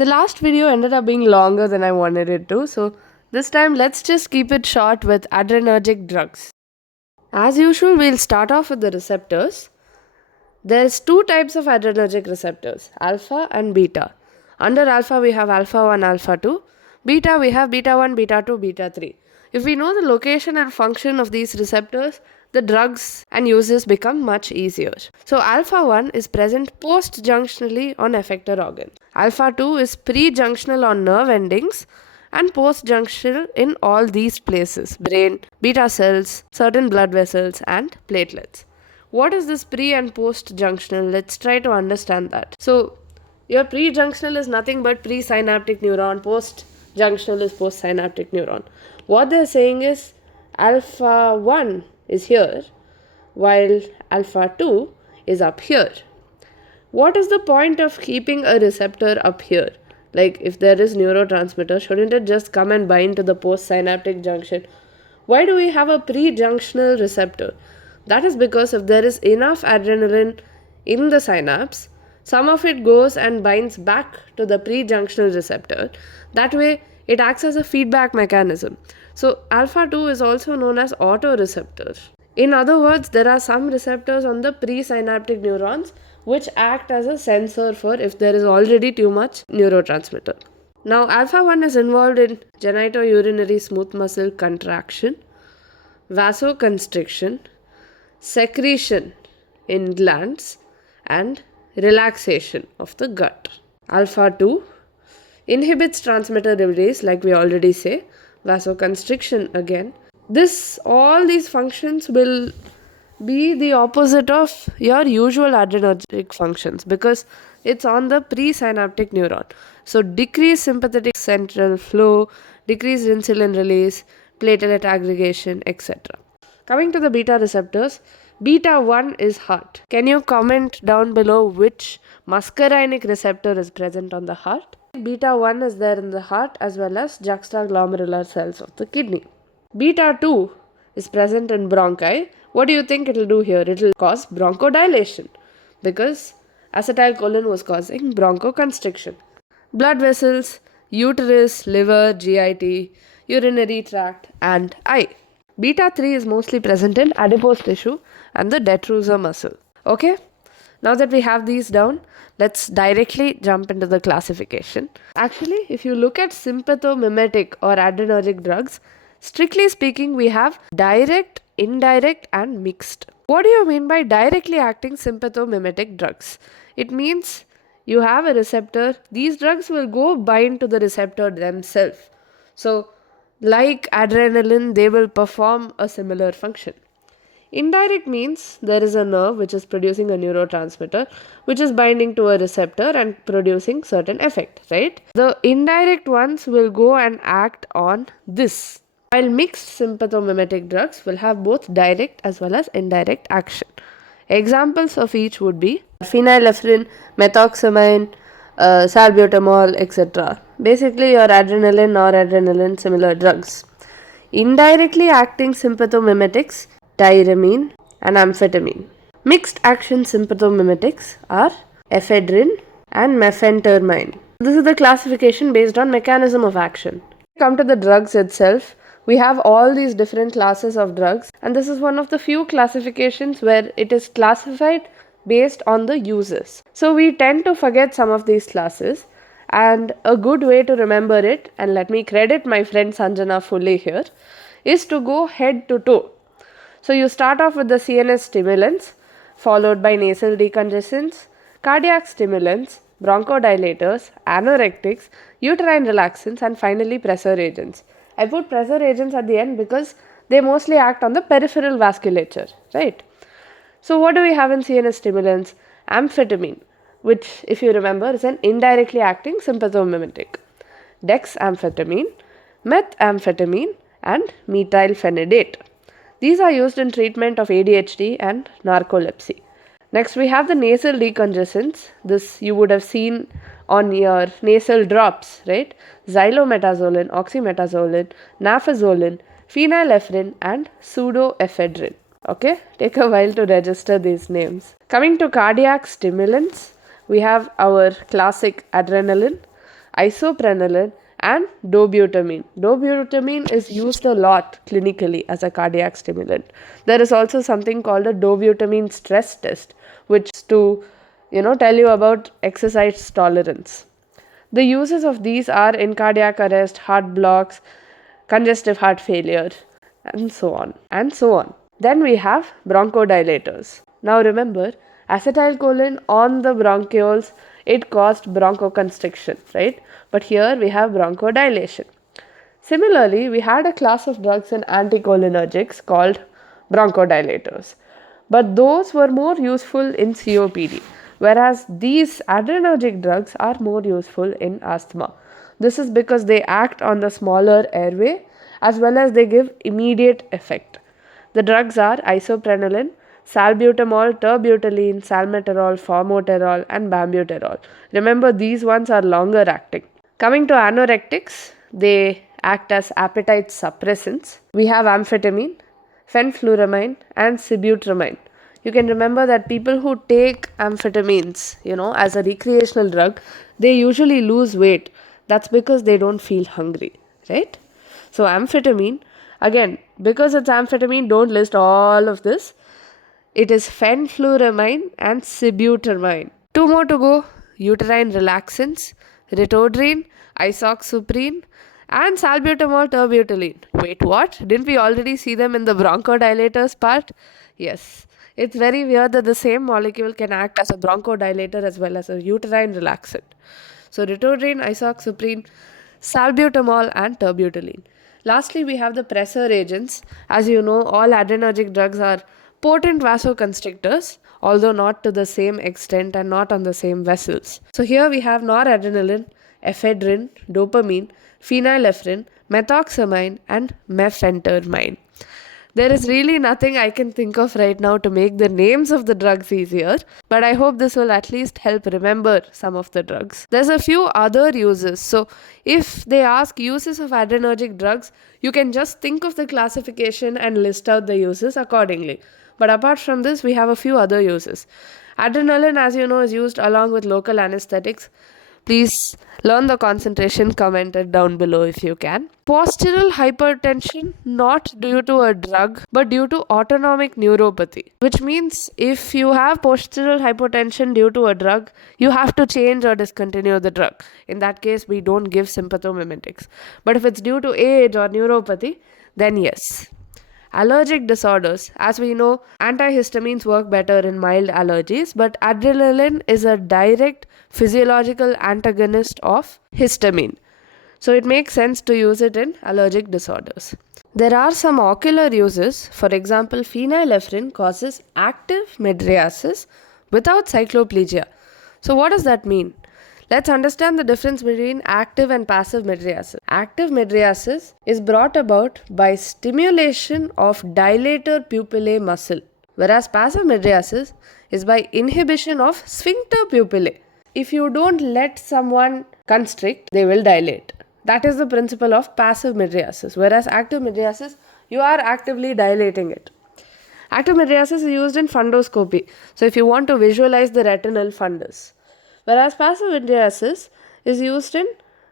The last video ended up being longer than I wanted it to, so this time let's just keep it short with adrenergic drugs. As usual, we'll start off with the receptors. There's two types of adrenergic receptors, alpha and beta. Under alpha we have alpha 1, alpha 2. Beta we have beta 1, beta 2, beta 3. If we know the location and function of these receptors, the drugs and uses become much easier. So alpha 1 is present post-junctionally on effector organs. Alpha 2 is pre-junctional on nerve endings and post-junctional in all these places: brain, beta cells, certain blood vessels and platelets. What is this pre and post junctional? Let's try to understand that. So, your pre junctional is nothing but presynaptic neuron, post junctional is postsynaptic neuron. What they're saying is alpha 1 is here while alpha 2 is up here. What is the point of keeping a receptor up here? Like, if there is neurotransmitter, shouldn't it just come and bind to the postsynaptic junction? Why do we have a pre-junctional receptor? That is because if there is enough adrenaline in the synapse, some of it goes and binds back to the pre-junctional receptor. That way, it acts as a feedback mechanism. So, alpha 2 is also known as autoreceptor. In other words, there are some receptors on the presynaptic neurons which act as a sensor for if there is already too much neurotransmitter. Now, alpha 1 is involved in genitourinary smooth muscle contraction, vasoconstriction, secretion in glands and relaxation of the gut. Alpha 2 inhibits transmitter release, like we already say, vasoconstriction again. All these functions will be the opposite of your usual adrenergic functions because it's on the presynaptic neuron. So decreased sympathetic central flow, decreased insulin release, platelet aggregation, etc. Coming to the beta receptors, beta 1 is heart. Can you comment down below which muscarinic receptor is present on the heart? Beta 1 is there in the heart as well as juxtaglomerular cells of the kidney. Beta 2 is present in bronchi. What do you think it will do here? It will cause bronchodilation because acetylcholine was causing bronchoconstriction. Blood vessels, uterus, liver, GIT, urinary tract and eye. Beta 3 is mostly present in adipose tissue and the detrusor muscle. Okay? Now that we have these down, let's directly jump into the classification. Actually, if you look at sympathomimetic or adrenergic drugs, strictly speaking, we have direct, indirect and mixed. What do you mean by directly acting sympathomimetic drugs? It means you have a receptor. These drugs will go bind to the receptor themselves. So, like adrenaline, they will perform a similar function. Indirect means there is a nerve which is producing a neurotransmitter which is binding to a receptor and producing certain effect, right? The indirect ones will go and act on this. While mixed sympathomimetic drugs will have both direct as well as indirect action. Examples of each would be phenylephrine, methoxamine, salbutamol, etc. Basically your adrenaline, noradrenaline, similar drugs. Indirectly acting sympathomimetics, tyramine and amphetamine. Mixed action sympathomimetics are ephedrine and mephentermine. This is the classification based on mechanism of action. Come to the drugs itself. We have all these different classes of drugs, and this is one of the few classifications where it is classified based on the uses. So we tend to forget some of these classes, and a good way to remember it, and let me credit my friend Sanjana fully here, is to go head to toe. So you start off with the CNS stimulants, followed by nasal decongestants, cardiac stimulants, bronchodilators, anorectics, uterine relaxants, and finally pressure agents. I put pressure agents at the end because they mostly act on the peripheral vasculature, right? So what do we have in CNS stimulants? Amphetamine, which if you remember is an indirectly acting sympathomimetic. Dexamphetamine, methamphetamine and methylphenidate. These are used in treatment of ADHD and narcolepsy. Next we have the nasal decongestants. This you would have seen on your nasal drops, right? Xylometazoline, oxymetazoline, nafazoline, phenylephrine and pseudoephedrine. Okay, take a while to register these names. Coming to cardiac stimulants, we have our classic adrenaline, isoprenaline, and dobutamine. Dobutamine is used a lot clinically as a cardiac stimulant. There is also something called a dobutamine stress test, which is to tell you about exercise tolerance. The uses of these are in cardiac arrest, heart blocks, congestive heart failure, and so on and so on. Then we have bronchodilators. Now remember, acetylcholine on the bronchioles, it caused bronchoconstriction, right? But here we have bronchodilation. Similarly, we had a class of drugs in anticholinergics called bronchodilators, but those were more useful in COPD, whereas these adrenergic drugs are more useful in asthma. This is because they act on the smaller airway as well as they give immediate effect. The drugs are isoprenaline, salbutamol, terbutaline, salmeterol, formoterol, and bambuterol. Remember, these ones are longer acting. Coming to anorectics, they act as appetite suppressants. We have amphetamine, fenfluramine, and sibutramine. You can remember that people who take amphetamines, as a recreational drug, they usually lose weight. That's because they don't feel hungry, right? So amphetamine, again, because it's amphetamine, don't list all of this. It is fenfluramine and sibutramine. Two more to go: uterine relaxants, ritodrine, isoxsuprine, and salbutamol terbutaline. Wait, what? Didn't we already see them in the bronchodilators part? Yes. It's very weird that the same molecule can act as a bronchodilator as well as a uterine relaxant. So ritodrine, isoxsuprine, salbutamol, and terbutaline. Lastly, we have the pressor agents. As you know, all adrenergic drugs are potent vasoconstrictors, although not to the same extent and not on the same vessels. So here we have noradrenaline, ephedrine, dopamine, phenylephrine, methoxamine, and mephentermine. There is really nothing I can think of right now to make the names of the drugs easier, but I hope this will at least help remember some of the drugs. There's a few other uses. So if they ask uses of adrenergic drugs, you can just think of the classification and list out the uses accordingly. But apart from this, we have a few other uses. Adrenaline, as you know, is used along with local anesthetics. Please learn the concentration commented down below if you can. Postural hypertension, not due to a drug, but due to autonomic neuropathy, which means if you have postural hypertension due to a drug, you have to change or discontinue the drug. In that case, we don't give sympathomimetics. But if it's due to age or neuropathy, then yes. Allergic disorders. As we know, antihistamines work better in mild allergies, but adrenaline is a direct physiological antagonist of histamine. So it makes sense to use it in allergic disorders. There are some ocular uses. For example, phenylephrine causes active mydriasis without cycloplegia. So what does that mean? Let's understand the difference between active and passive mydriasis. Active mydriasis is brought about by stimulation of dilator pupillae muscle, whereas passive mydriasis is by inhibition of sphincter pupillae. If you don't let someone constrict, they will dilate. That is the principle of passive mydriasis, whereas active mydriasis, you are actively dilating it. Active mydriasis is used in fundoscopy. So if you want to visualize the retinal fundus. Whereas passive mydriasis is used in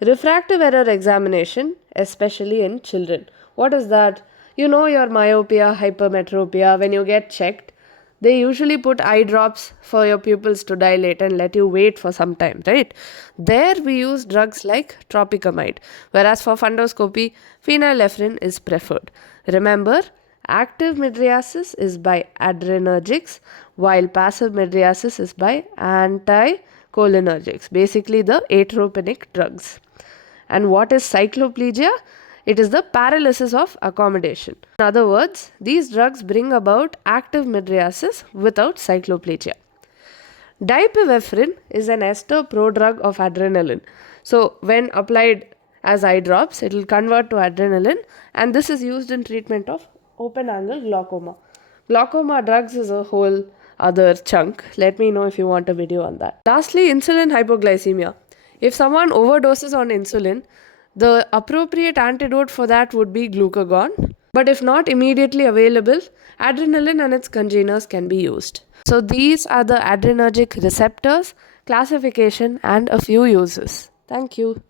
refractive error examination, especially in children. What is that? You know your myopia, hypermetropia, when you get checked, they usually put eye drops for your pupils to dilate and let you wait for some time, right? There we use drugs like tropicamide, whereas for fundoscopy, phenylephrine is preferred. Remember, active mydriasis is by adrenergics, while passive mydriasis is by anticholinergics, basically the atropinic drugs. And what is cycloplegia? It is the paralysis of accommodation. In other words, these drugs bring about active mydriasis without cycloplegia. Dipivefrin is an ester prodrug of adrenaline. So when applied as eye drops, it will convert to adrenaline, and this is used in treatment of open angle glaucoma. Glaucoma drugs is a whole other chunk. Let me know if you want a video on that. Lastly, insulin hypoglycemia. If someone overdoses on insulin, the appropriate antidote for that would be glucagon. But if not immediately available, adrenaline and its congeners can be used. So these are the adrenergic receptors, classification, and a few uses. Thank you.